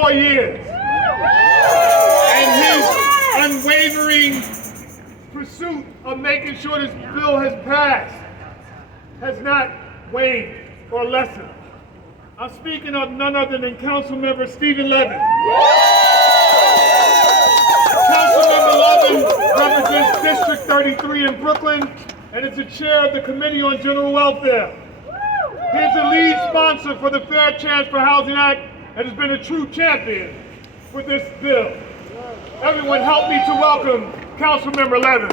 4 years. And his unwavering pursuit of making sure this bill has passed has not waned or lessened. I'm speaking of none other than Councilmember Stephen Levin. Councilmember Levin represents District 33 in Brooklyn and is the chair of the Committee on General Welfare. He is the lead sponsor for the Fair Chance for Housing Act and has been a true champion for this bill. Everyone help me to welcome Councilmember Levin.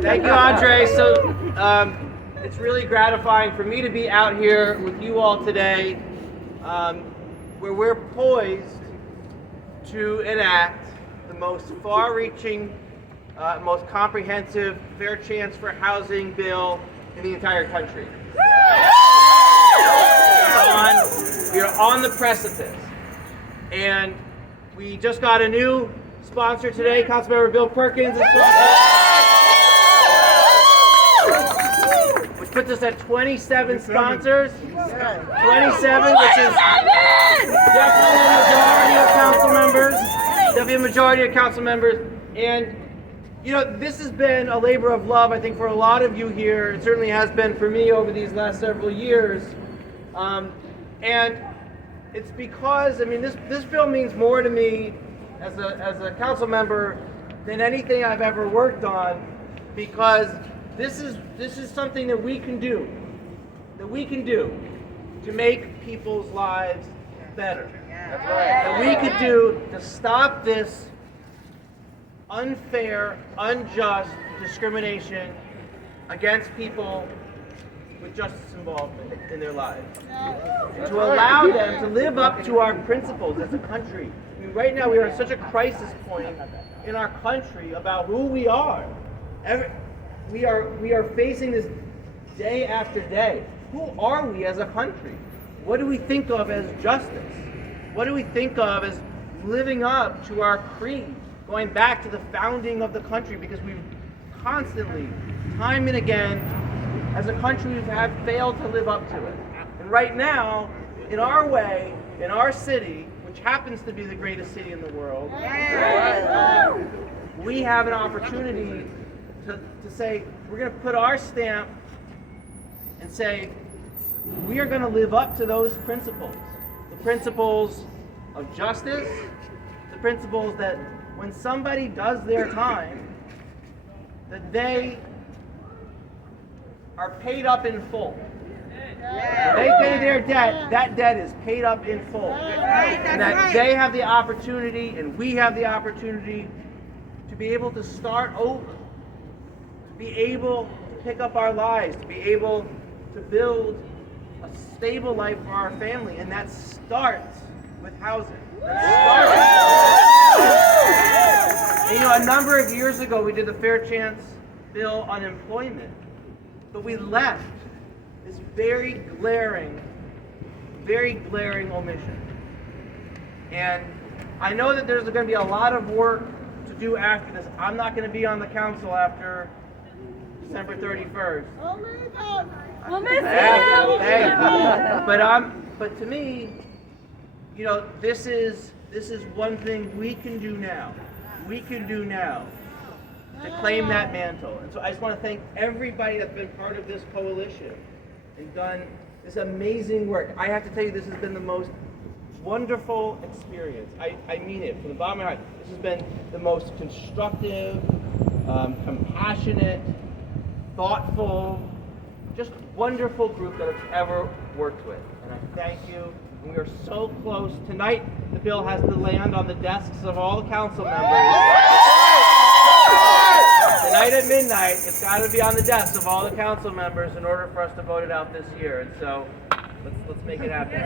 Thank you, Andre. So it's really gratifying for me to be out here with you all today, where we're poised to enact the most far-reaching, most comprehensive Fair Chance for Housing bill in the entire country. We are on the precipice, and we just got a new sponsor today, Councilmember Bill Perkins, which puts us at 27 sponsors. 27, which is definitely a majority of council members. And you know, this has been a labor of love, I think, for a lot of you here. It certainly has been for me over these last several years. And it's because, I mean, this bill means more to me as a council member than anything I've ever worked on, because this is something that we can do to make people's lives better. That's right. That we could do to stop this unfair, unjust discrimination against people with justice involvement in their lives. And to allow them to live up to our principles as a country. I mean, right now we are at such a crisis point in our country about who we are. We are facing this day after day. Who are we as a country? What do we think of as justice? What do we think of as living up to our creed, going back to the founding of the country? Because we've constantly, time and again, as a country, we have failed to live up to it. And right now, in our way, in our city, which happens to be the greatest city in the world, we have an opportunity to say, we're going to put our stamp and say, we are going to live up to those principles. The principles of justice, the principles that when somebody does their time, that they are paid up in full. They pay their debt, that debt is paid up in full. And that they have the opportunity, and we have the opportunity, to be able to start over, to be able to pick up our lives, to be able to build a stable life for our family, and that starts with housing. And, you know, a number of years ago, we did the Fair Chance bill on employment, but we left this very glaring omission. And I know that there's going to be a lot of work to do after this. I'm not going to be on the council after December 31st. We'll miss you. But to me, you know, this is one thing we can do now. We can do now to claim that mantle. And so I just want to thank everybody that's been part of this coalition and done this amazing work. I have to tell you, this has been the most wonderful experience. I mean it from the bottom of my heart. This has been the most constructive, compassionate, thoughtful, just wonderful group that I've ever worked with. And I thank you. And we are so close. Tonight, the bill has to land on the desks of all the council members. Tonight at midnight, it's got to be on the desks of all the council members in order for us to vote it out this year. And so, let's make it happen.